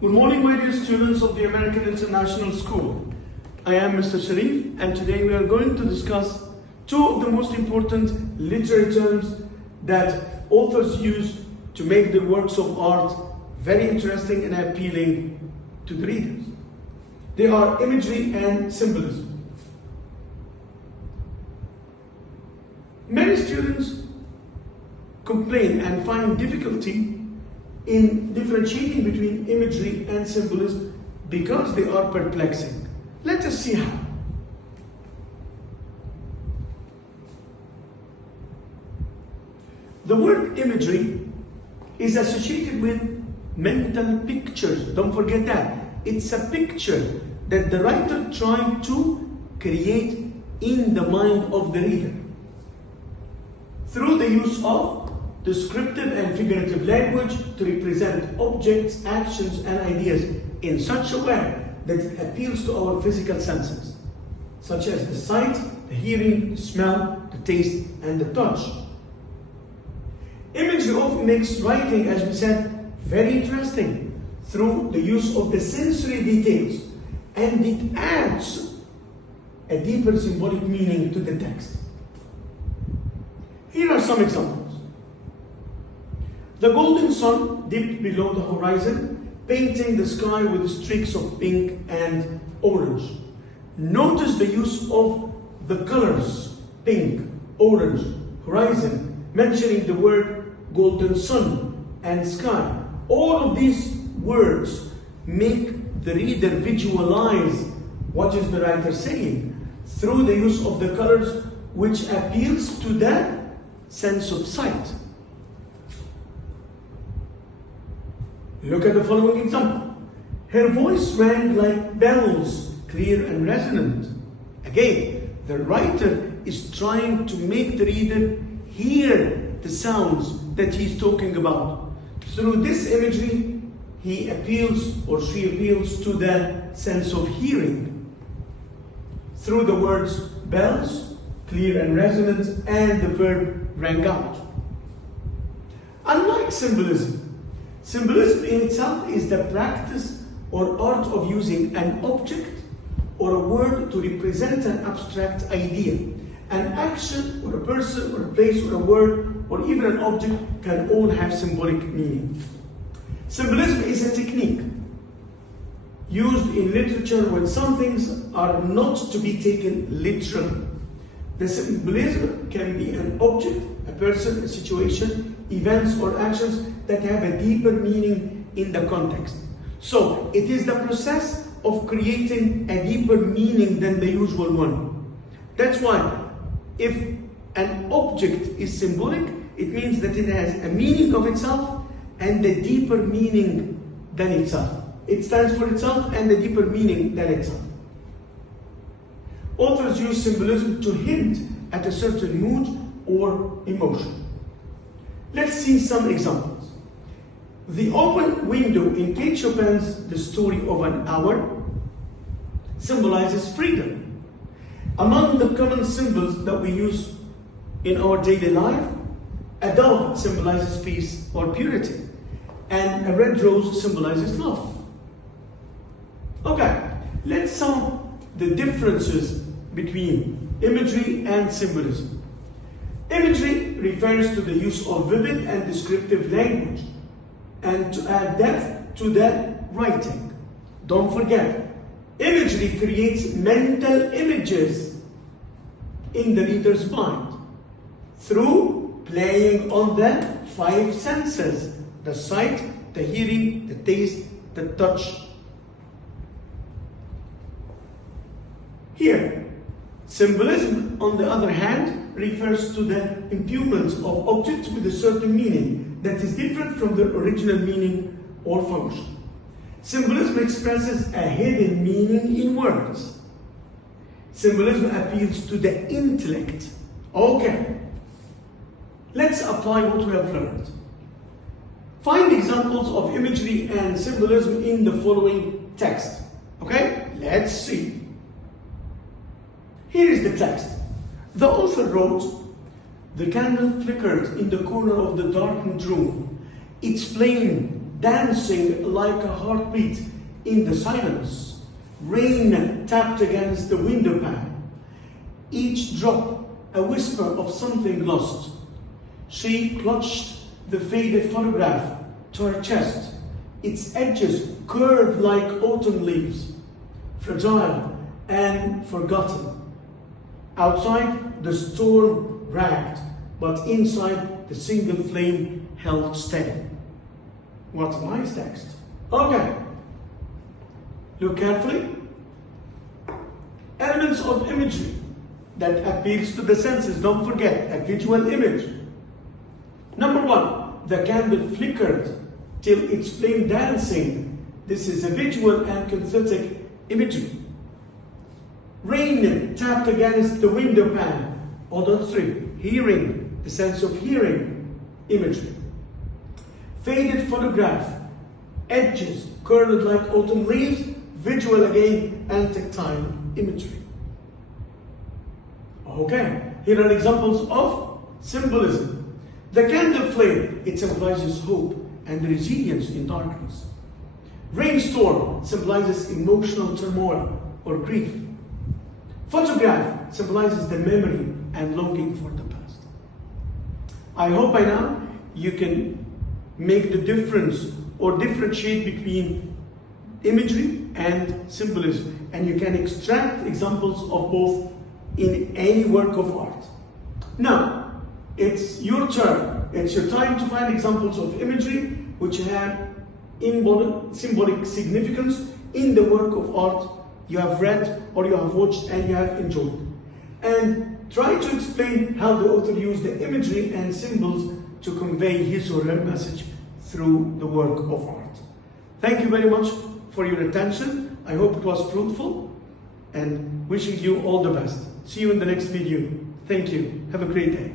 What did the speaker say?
Good morning, my dear students of the American International School. I am Mr. Sharif, and today we are going to discuss two of the most important literary terms that authors use to make their works of art very interesting and appealing to the readers. They are imagery and symbolism. Many students complain and find difficulty in differentiating between imagery and symbolism because they are perplexing. Let us see how. The word imagery is associated with mental pictures. Don't forget that. It's a picture that the writer tried to create in the mind of the reader through the use of descriptive and figurative language to represent objects, actions, and ideas in such a way that it appeals to our physical senses, such as the sight, the hearing, the smell, the taste, and the touch. Imagery often makes writing, as we said, very interesting through the use of the sensory details, and it adds a deeper symbolic meaning to the text. Here are some examples. The golden sun dipped below the horizon, painting the sky with streaks of pink and orange. Notice the use of the colors pink, orange, horizon, mentioning the word golden sun and sky. All of these words make the reader visualize what is the writer saying through the use of the colors, which appeals to that sense of sight. Look at the following example. Her voice rang like bells, clear and resonant. Again, the writer is trying to make the reader hear the sounds that he's talking about. Through this imagery, he appeals or she appeals to that sense of hearing through the words bells, clear and resonant, and the verb rang out. Unlike symbolism, symbolism in itself is the practice or art of using an object or a word to represent an abstract idea. An action or a person or a place or a word or even an object can all have symbolic meaning. Symbolism is a technique used in literature when some things are not to be taken literally. The symbolism can be an object, a person, a situation, events or actions that have a deeper meaning in the context. So it is the process of creating a deeper meaning than the usual one. That's why if an object is symbolic, it means that it has a meaning of itself and a deeper meaning than itself. It stands for itself and a deeper meaning than itself. Authors use symbolism to hint at a certain mood or emotion. Let's see some examples. The open window in Kate Chopin's The Story of an Hour symbolizes freedom. Among the common symbols that we use in our daily life, a dove symbolizes peace or purity, and a red rose symbolizes love. Okay, let's sum the differences between imagery and symbolism. Imagery refers to the use of vivid and descriptive language and to add depth to that writing. Don't forget, imagery creates mental images in the reader's mind through playing on the five senses: the sight, the hearing, the taste, the touch. Here, symbolism, on the other hand, refers to the impugnance of objects with a certain meaning that is different from their original meaning or function. Symbolism expresses a hidden meaning in words. Symbolism appeals to the intellect. Okay, let's apply what we have learned. Find examples of imagery and symbolism in the following text. Okay, let's see. Here is the text. The author wrote, "The candle flickered in the corner of the darkened room. Its flame dancing like a heartbeat in the silence. Rain tapped against the window pane. Each drop a whisper of something lost. She clutched the faded photograph to her chest, its edges curved like autumn leaves, fragile and forgotten. Outside, the storm raged, but inside, the single flame held steady. What's my text? Okay. Look carefully. Elements of imagery that appeals to the senses. Don't forget, a visual image. Number one, the candle flickered till its flame dancing. This is a visual and kinesthetic imagery. Rain tapped against the window pane. Auditory, hearing, the sense of hearing imagery. Faded photograph, edges curled like autumn leaves, visual again, and tactile imagery. Okay, here are examples of symbolism. The candle flame, it symbolizes hope and resilience in darkness. Rainstorm symbolizes emotional turmoil or grief. Photograph symbolizes the memory and longing for the past. I hope by now you can make the difference or differentiate between imagery and symbolism, and you can extract examples of both in any work of art. Now, it's your turn. It's your time to find examples of imagery which have symbolic significance in the work of art you have read or you have watched and you have enjoyed. And try to explain how the author used the imagery and symbols to convey his or her message through the work of art. Thank you very much for your attention. I hope it was fruitful and wishing you all the best. See you in the next video. Thank you. Have a great day.